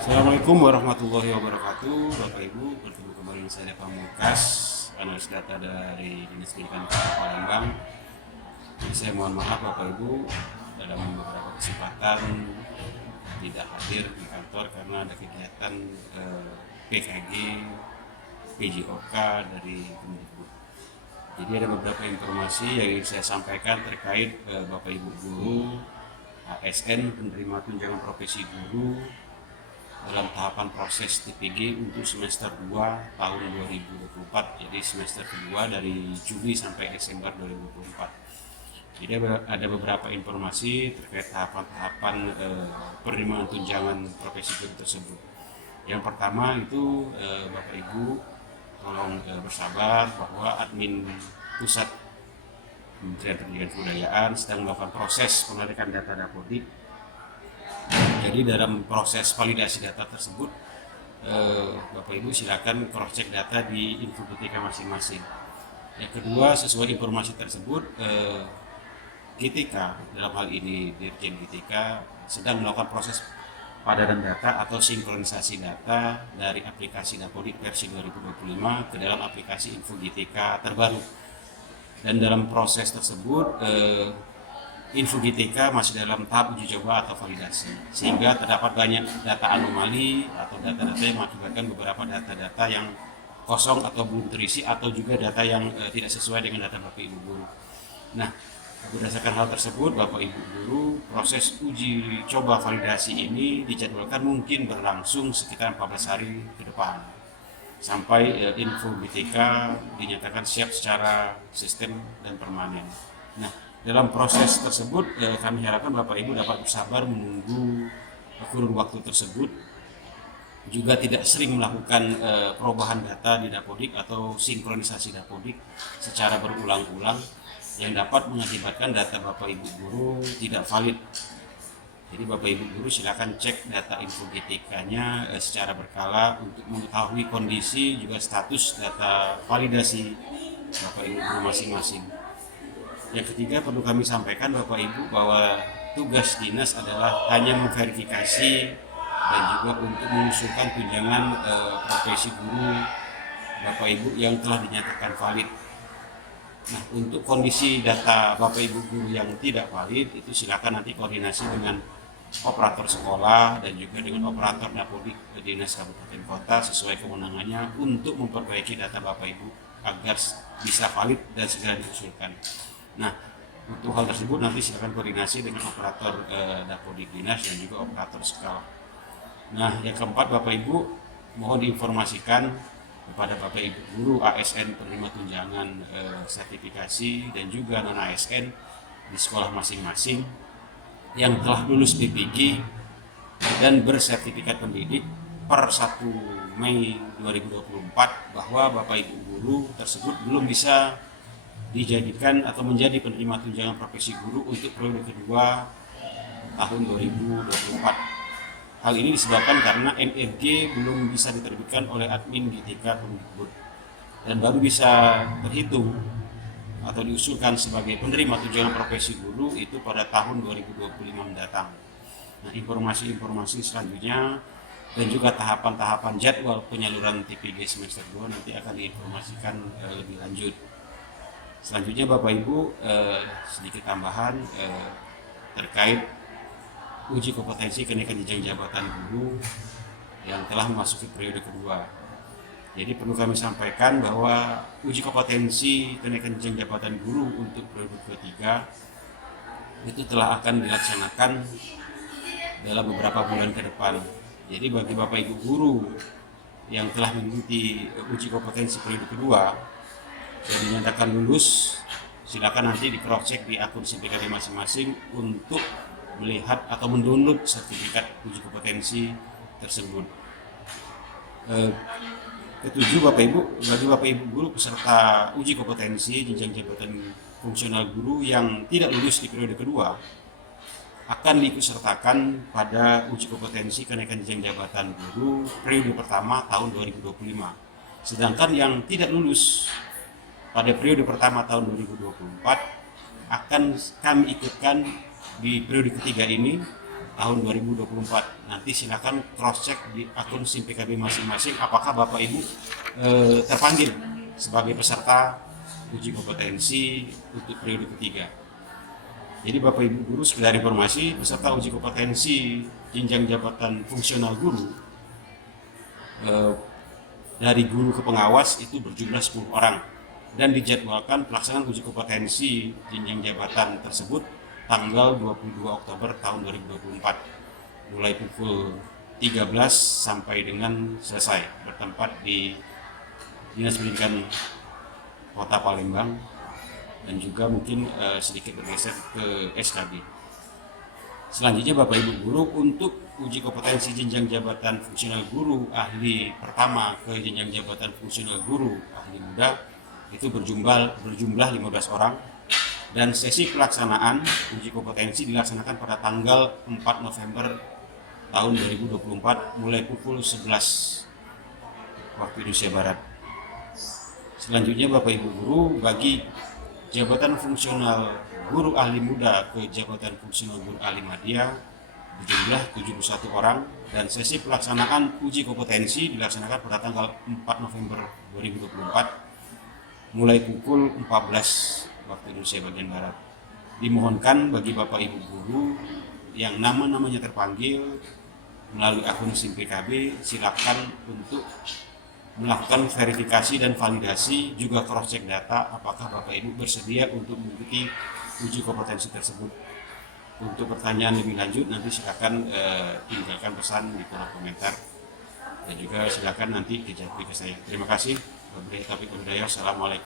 Assalamualaikum warahmatullahi wabarakatuh. Bapak Ibu, bertemu kembali dengan saya Pamungkas, analis data dari Dinas Pendidikan Kota Palembang. Jadi saya mohon maaf Bapak Ibu, dalam beberapa kesempatan tidak hadir di kantor karena ada kegiatan PKG PJOK dari Kemdikbud. Jadi ada beberapa informasi yang ingin saya sampaikan terkait Bapak Ibu guru, ASN, penerima tunjangan profesi guru dalam tahapan proses TPG untuk semester 2 tahun 2024, jadi semester kedua dari Juli sampai Desember 2024. Jadi ada beberapa informasi terkait tahapan-tahapan penerimaan tunjangan profesi guru tersebut. Yang pertama itu Bapak Ibu tolong bersabar bahwa admin pusat Kementerian Pendidikan dan Kebudayaan sedang melakukan proses penarikan data Dapodik. Jadi dalam proses validasi data tersebut, Bapak Ibu silakan cross check data di Info-GTK masing-masing. Yang kedua, sesuai informasi tersebut, GTK dalam hal ini Dirjen GTK sedang melakukan proses padanan data atau sinkronisasi data dari aplikasi Dapodik versi 2025 ke dalam aplikasi Info-GTK terbaru. Dan dalam proses tersebut, Info-GTK masih dalam tahap uji coba atau validasi, sehingga terdapat banyak data anomali atau data-data yang mengakibatkan beberapa data-data yang kosong atau belum terisi, atau juga data yang tidak sesuai dengan data Bapak Ibu guru. Nah, berdasarkan hal tersebut, Bapak Ibu guru, proses uji coba validasi ini dijadwalkan mungkin berlangsung sekitar 14 hari ke depan, sampai Info-GTK dinyatakan siap secara sistem dan permanen. Nah, dalam proses tersebut kami harapkan Bapak Ibu dapat bersabar menunggu kurun waktu tersebut, juga tidak sering melakukan perubahan data di Dapodik atau sinkronisasi Dapodik secara berulang-ulang yang dapat mengakibatkan data Bapak Ibu guru tidak valid. Jadi Bapak Ibu guru silakan cek data Info-GTK-nya secara berkala untuk mengetahui kondisi juga status data validasi Bapak Ibu guru masing-masing. Yang ketiga, perlu kami sampaikan Bapak Ibu bahwa tugas dinas adalah hanya memverifikasi dan juga untuk mengusulkan tunjangan profesi guru Bapak Ibu yang telah dinyatakan valid. Nah, untuk kondisi data Bapak Ibu guru yang tidak valid itu silakan nanti koordinasi dengan operator sekolah dan juga dengan operator Dapodik Dinas Kabupaten Kota sesuai kewenangannya untuk memperbaiki data Bapak Ibu agar bisa valid dan segera diusulkan. Nah, untuk hal tersebut nanti silakan koordinasi dengan operator Dapodik Dinas dan juga operator sekolah. Nah, yang keempat Bapak Ibu mohon diinformasikan kepada Bapak Ibu guru ASN penerima tunjangan sertifikasi dan juga non ASN di sekolah masing-masing yang telah lulus PPG dan bersertifikat pendidik per 1 Mei 2024 bahwa Bapak Ibu guru tersebut belum bisa dijadikan atau menjadi penerima tunjangan profesi guru untuk periode kedua tahun 2024. Hal ini disebabkan karena MFG belum bisa diterbitkan oleh admin GTK Kemdikbud dan baru bisa terhitung atau diusulkan sebagai penerima tunjangan profesi guru itu pada tahun 2025 mendatang. Nah, informasi-informasi selanjutnya dan juga tahapan-tahapan jadwal penyaluran TPG semester 2 nanti akan diinformasikan lebih lanjut. Selanjutnya Bapak Ibu, sedikit tambahan terkait uji kompetensi kenaikan jenjang jabatan guru yang telah memasuki periode kedua. Jadi perlu kami sampaikan bahwa uji kompetensi kenaikan jenjang jabatan guru untuk periode ketiga itu telah akan dilaksanakan dalam beberapa bulan ke depan. Jadi bagi Bapak Ibu guru yang telah mengikuti uji kompetensi periode kedua yang dinyatakan lulus, silakan nanti di cross check di akun CPKD masing-masing untuk melihat atau mendownload sertifikat uji kompetensi tersebut. Ketujuh Bapak Ibu, bagi Bapak Ibu guru peserta uji kompetensi jenjang jabatan fungsional guru yang tidak lulus di periode kedua akan diikutsertakan pada uji kompetensi kenaikan jenjang jabatan guru periode pertama tahun 2025. Sedangkan yang tidak lulus pada periode pertama tahun 2024 akan kami ikutkan di periode ketiga ini tahun 2024. Nanti silakan cross check di akun SIM PKB masing-masing apakah Bapak Ibu terpanggil sebagai peserta uji kompetensi untuk periode ketiga. Jadi Bapak Ibu guru, sekedar informasi, peserta uji kompetensi jenjang jabatan fungsional guru dari guru ke pengawas itu berjumlah 10 orang dan dijadwalkan pelaksanaan uji kompetensi jenjang jabatan tersebut tanggal 22 Oktober tahun 2024 mulai pukul 13 sampai dengan selesai, bertempat di Dinas Pendidikan Kota Palembang dan juga mungkin sedikit bergeser ke SKB. Selanjutnya Bapak Ibu guru, untuk uji kompetensi jenjang jabatan fungsional guru ahli pertama ke jenjang jabatan fungsional guru ahli muda itu berjumlah 15 orang dan sesi pelaksanaan uji kompetensi dilaksanakan pada tanggal 4 November tahun 2024 mulai pukul 11 waktu Indonesia Barat. Selanjutnya Bapak Ibu guru, bagi jabatan fungsional guru ahli muda ke jabatan fungsional guru ahli madya berjumlah 71 orang dan sesi pelaksanaan uji kompetensi dilaksanakan pada tanggal 4 November 2024 mulai pukul 14 waktu Indonesia bagian Barat. Dimohonkan bagi Bapak Ibu guru yang nama-namanya terpanggil melalui akun SIM PKB, silakan untuk melakukan verifikasi dan validasi juga cross check data apakah Bapak Ibu bersedia untuk mengikuti uji kompetensi tersebut. Untuk pertanyaan lebih lanjut nanti silakan tinggalkan pesan di kolom komentar dan juga silakan nanti dijawab ke saya. Terima kasih. Wabillahi taufiq wal hidayah. Assalamualaikum.